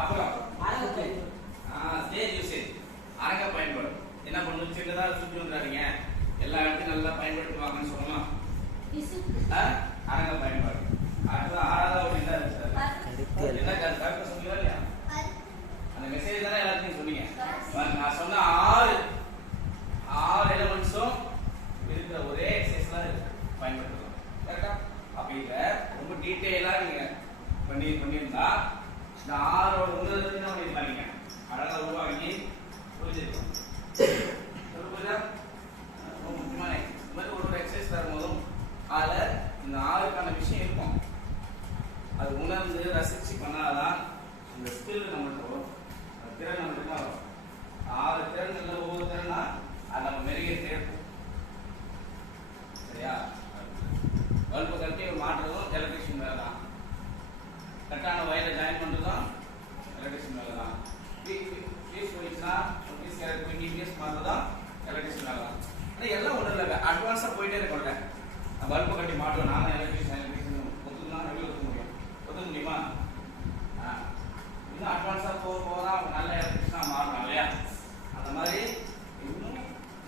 அப்புறம் stage usage அரங்க பயன்பாடு என்ன பண்ணணும் சின்னதா சுற்றி வந்துடாதீங்க எல்லா இடத்தையும் நல்லா பயன்படுத்துவாங்கன்னு சொல்லலாம் அரங்க பயன்பாடு அடுத்து ஆறாவது என்ன என்ன கரெக்டாக சொன்னீங்களா இல்லையா அந்த மெசேஜ் தானே எல்லாத்தையும் சொன்னீங்க நான் சொன்ன ஆறு எலிமெண்ட்ஸும் இருக்கிற ஒரே எக்ஸசைஸ் தான் பயன்படுத்தலாம் கரெக்டா அப்ப இத ரொம்ப டீடைலா நீங்க பண்ணியிருந்தா இந்த ஆறோட உணர்வு என்ன பண்ணிருப்பாங்க அழகா உருவாக்கி புரிஞ்சிருக்கும் ரொம்ப முக்கியமான இந்த மாதிரி ஒரு எக்ஸசைஸ் தரும்போதும் அதுல இந்த ஆறுக்கான விஷயம் இருக்கும் அது உணர்ந்து ரசிச்சு பண்ணாதான் இந்த ஸ்கில் நம்மகிட்ட வரும் திறன் நம்மகிட்ட வரும் ஆறு திறன்ல ஒவ்வொரு திறனா அது நம்ம மெருகிட்டே இருக்கும் சரியா பல்பு கட்டி மாற்றுறதும் எலக்ட்ரிஷியன் வேலை தான் கரெக்டான வயரை ஜாயின் பண்ணுறதும் எலக்ட்ரிஷியன் வேலை தான் ஃபீஸ் போயிடுச்சுன்னா ஃபீஸ் 20 பீஸ் மாற்றுறதும் எலக்ட்ரிஷியன் வேலை தான் ஆனால் எல்லாம் ஒன்றும் இல்லை அட்வான்ஸாக போயிட்டே இருக்கோம்ல பல்பு கட்டி மாட்டுவோம் நானும் எலக்ட்ரிஷியன் ஒத்துக்கலாம் வெளியே ஒத்துக்க முடியுமா இன்னும் அட்வான்ஸாக போக தான் நல்ல எலக்ட்ரிஷனாக மாறணும் இல்லையா அந்த மாதிரி இன்னும்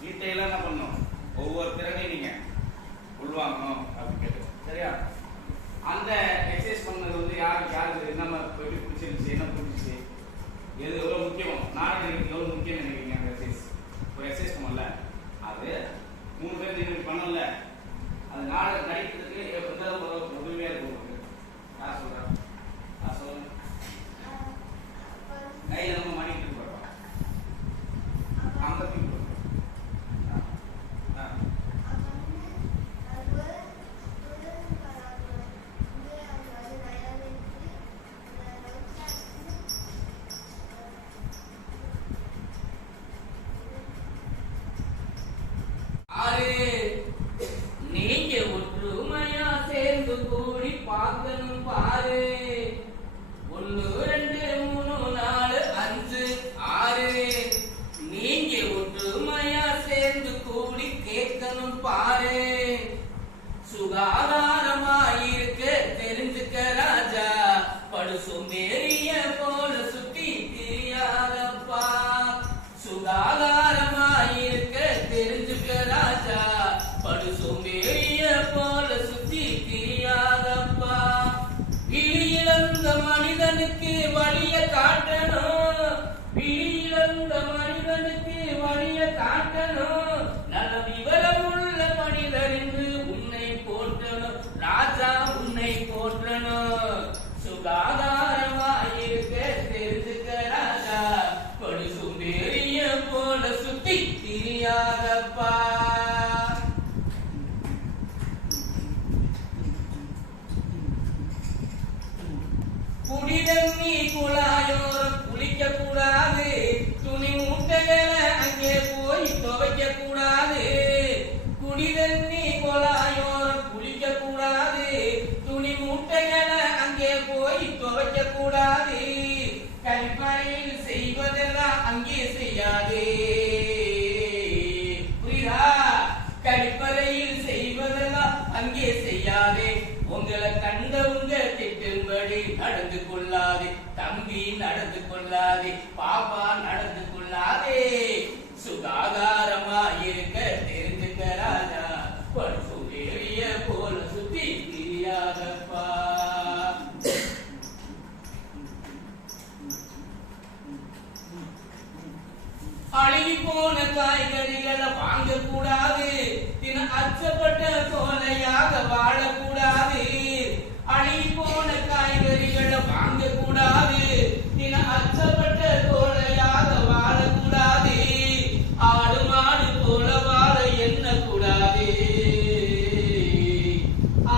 டீட்டெயிலாக என்ன பண்ணணும் ஒவ்வொரு திறனையும் நீங்கள் உள்வாங்கணும் அப்படின்னு கேட்டு சரியா அந்த எக்ஸசைஸ் பண்ணது வந்து யாருக்கு என்ன எப்படி பிடிச்சிருந்துச்சு என்ன பிடிச்சிச்சு எது எவ்வளோ முக்கியம் நாளைக்கு எவ்வளோ முக்கியம் நினைக்கிறீங்க அந்த எக்ஸசைஸ் ஒரு எக்ஸசைஸ் பண்ணல அது 3 பேர் நீங்கள் பண்ணல அது நாளை நடிக்கிறதுக்கு எந்த உதவியாக இருக்கும் உங்களுக்கு யார் சொல்கிறா நான் சொல்லுங்க கையில் நம்ம மணிக்கிட்டு போகிறோம் ஐம்பத்தி நீங்க ஒற்றுமையா சேர்ந்து கூடி பார்க்கணும் பாரு 1 2 3 4 5 6 நீங்க ஒற்றுமையா சேர்ந்து கூடி கேட்கணும் பாரு சுகாதாரமா இருக்க தெரிஞ்சுக்க ராஜா படு சோம்பேறிய போல சுத்தி திரியாதப்பா சுகாதாரமா இருக்க தெரிஞ்சுக்க ராஜா படு சோம்பேறிய போல சுத்தி திரியாதப்பா விழியிழந்த மனிதனுக்கு வழிய காட்டணும் விழியிழந்த மனிதனுக்கு வழிய காட்டணும் நல்ல விவரமுள்ள மனிதர் என்று உன்னை போற்றணும் ராஜா உன்னை போற்றணும் சுகாதாரமா இருக்க தெரிஞ்சுக்க ராஜா படு சோம்பேறிய போல சுத்தி திரியாதப்பா குடிதண்ணி குழாயோரம் குளிக்க கூடாது துணி மூட்டைகளை அங்கே போய் துவைக்க கூடாது குடிதண்ணி குழாயோரம் குளிக்க கூடாது துணி மூட்டைகளை அங்கே போய் துவைக்க கூடாது கழிப்பறையில் செய்வதெல்லாம் அங்கே செய்யாதே புரியுதா கழிப்பறையில் செய்வதெல்லாம் அங்கே செய்யாதே உங்களை கண்டவங்க திட்டும்படி நடந்து கொள்ளாதே தம்பி நடந்து கொள்ளாதே பாப்பா நடந்து கொள்ளாதே சுகாதாரமா இருக்க தெரிஞ்சுக்க ராஜா படுசூரிய போல சுத்தி திரியாதப்பா அழுகி போன காய்கறிகளை வாங்க கூடாது தின அச்சப்பட்ட சோலையாக வாழக்கூடாது அழுகி போன காய்கறிகளை வாங்க கூடாது தின அச்சப்பட்ட சோலையாக வாழக்கூடாது ஆடு மாடு போல வாழ எண்ண கூடாது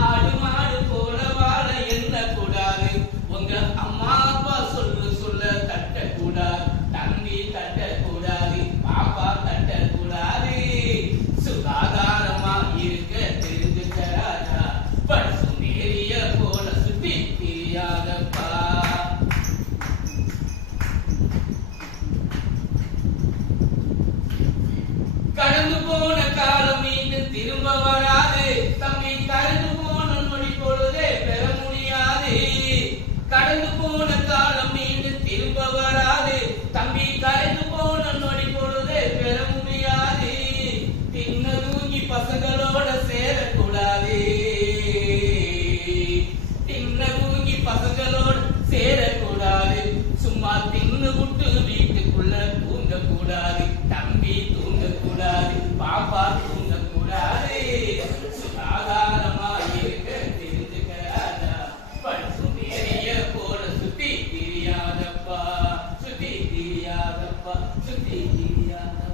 ஆடு மாடு போல வாழ எண்ண கூடாது உங்க அம்மா அப்பா சொல்ல தட்டக்கூடாது தம்பி தட்டக்கூடாது பாப்பா தட்டக்கூடாது சுகாதாரமா இருக்க தெரிஞ்சுக்க ராஜா படுசு நேரிய போல சுத்தி திரியாதப்பா கடந்து போன காலம் மீண்டும் திரும்ப வராது தம்பி கடந்து போன நொடி பொழுதே பெற முடியாது கடந்து போன காலம் மீண்டும் திரும்ப வராது தம்பி கரைந்து போன நொடி பொழுது பெற முடியாது தின்ன தூங்கி பசங்களோட சேரக்கூடாது தின்ன தூங்கி பசங்களோட சேரக்கூடாது சும்மா தின்னு விட்டு வீட்டுக்குள்ள தூங்க கூடாது தம்பி தூங்க கூடாது பாப்பா தூங்க கூடாது சுகாதாரமா இருக்க தெரிஞ்சுக்கிறாதா படுத்தும் நேரிய போல சுத்தி தெரியாதப்பா சுத்தி தெரியாதப்பா சுத்தி தெரியாதப்பா.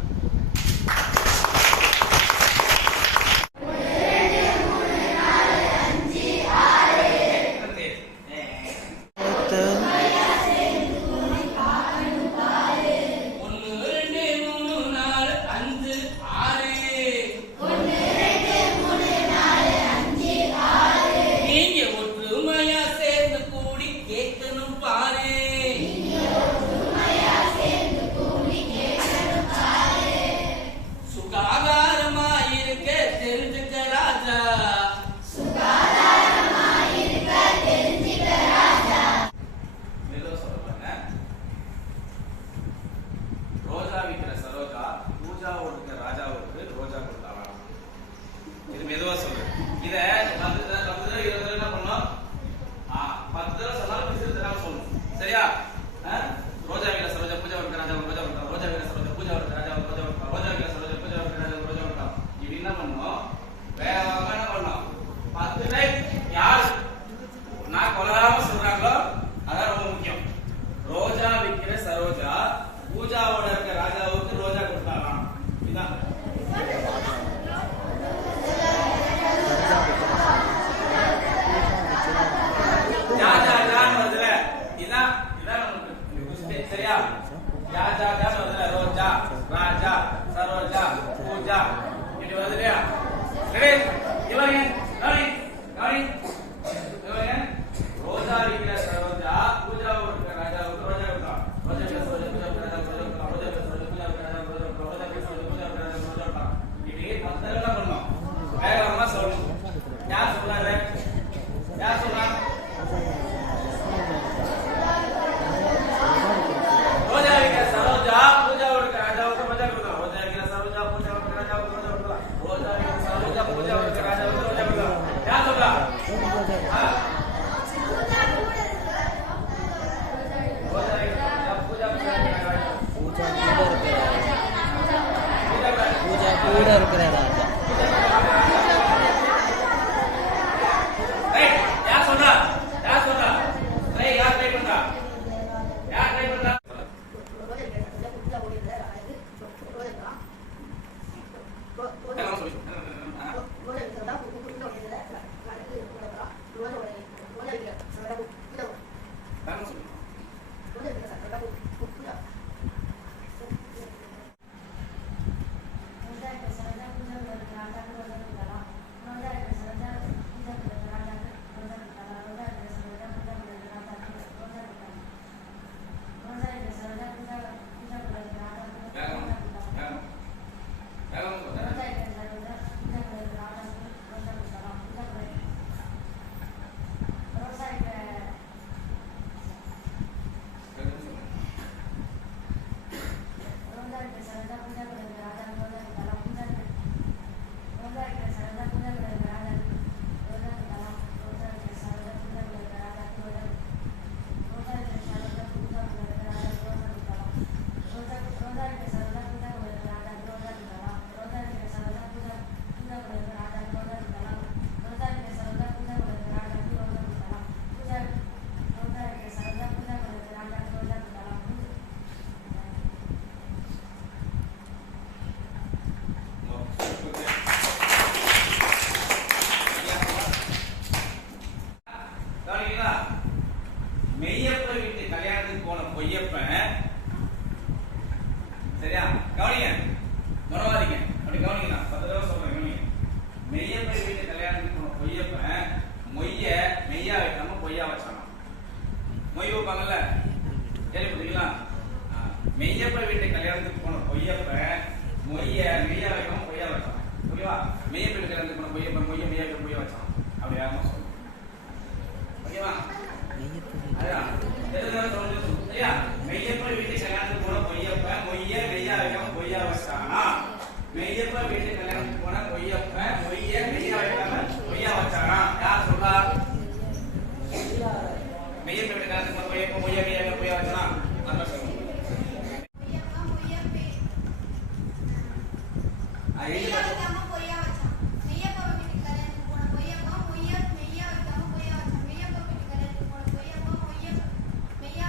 மெய்யப்ப வீட்டு கல்யாணத்துக்கு போன பொய்யப்ப மொய்ய மெய்யா வைக்காம பொய்யா வச்சான். ஓகேவா? மெய்யப்ப வீட்டு கல்யாணத்துக்கு போன பொய்யப்ப மொய்ய மெய்யா வைக்காம பொய்யா வச்சான். அப்படி வேகமா சொல்லணும். ஓகேவா? அதுதான். எதுனாலும் சொல்லணும். சரியா? யாருன்னா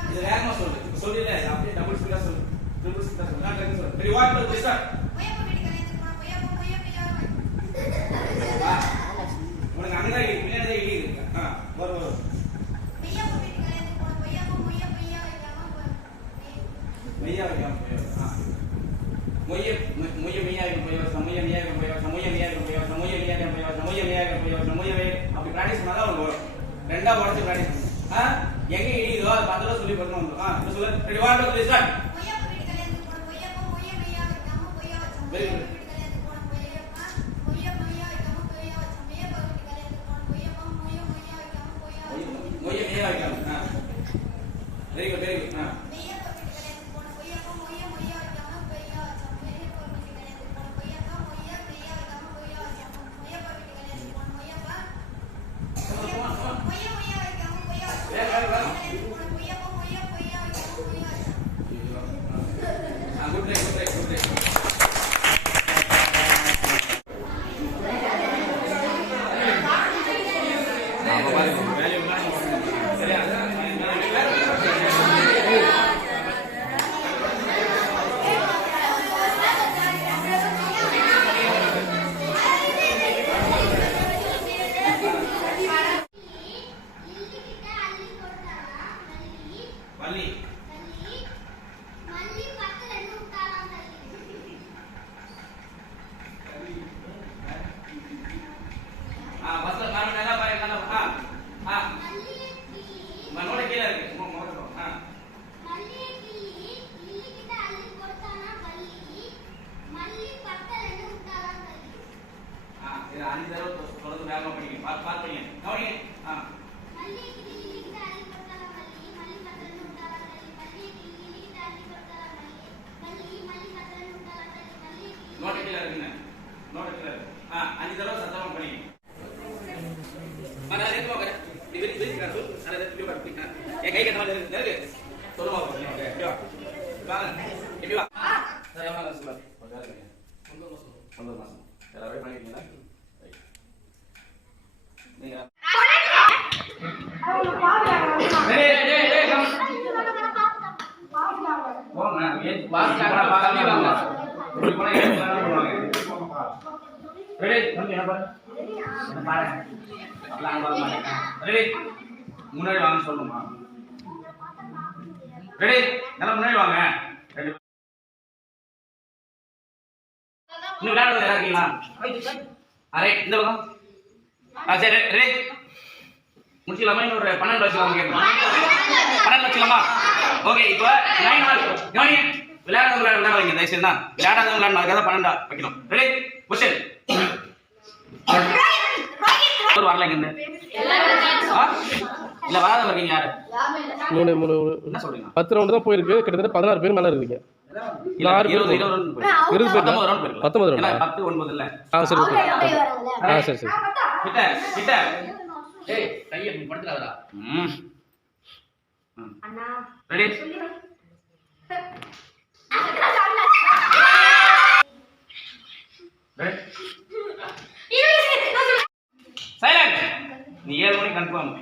இது வேகமா சொல்லு. சொல்லில அப்படியே டபுள் ஸ்பீடா சொல்லு. ட்ரிபிள் ஸ்பீடா சொல்லு. நான் டக்கு சொல்லு. Ready 1 2 3 start. உனக்கு அங்கதான் இடி பின்னாடி இடி இருக்கு. வரும் வரும். மெய்யா வைக்காம மொய்ய மொய்ய மெய்யா போய் சமய மெய்யா போய் சமய மெய்யா போய் சமய மெய்யா போய் சமய மெய்யா போய் சமய அப்படி பிராக்டிஸ் பண்ணா தான் வரும். ரெண்டா உடைச்சு பிராக்டிஸ் எங்க இடியுதோ அதை பார்த்து சொல்லி பண்ணணும். இப்போ சொல்லு. Ready 1 2 3 start. Very good. மொய்ய மெய்யா வைக்காம வெரி குட் வெரி குட். முன்னாடி வாங்க சொல்லுமா. ரெடி நல்லா முன்னாடி வாங்க. இன்னும் விளையாடுறது இருக்கீங்களா? அரே இந்த பக்கம். சரி ரெடி முடிச்சிடலாமா? இன்னொரு 12 வச்சுக்கலாமா? கேட்கணும் 12 வச்சுக்கலாமா? ஓகே. இப்போ 9 நாள் கவனிங்க. விளையாடாதவங்க தயவுசெய்து தான் விளையாடாதவங்க அதுக்காக 12 வைக்கணும். ரெடி கொஸ்டின் வரல இங்க இல்ல வராதவங்க இருக்கீங்க யாரு? 3 என்ன சொல்றீங்க? 10 ரவுண்ட் தான் போயிருக்கு. கிட்டத்தட்ட 16 பேர் மேல இருக்கீங்க. 20 ரவுண்ட் போயிருக்கு. 19 ரவுண்ட் போயிருக்கு. 19 ரவுண்ட் 10 9 இல்ல. சரி சரி சரி. கிட்ட கிட்ட ஏய் கையை படுத்துறாதடா. அண்ணா ரெடி சைலண்ட். நீ 7 மணி கன்ஃபார்ம்.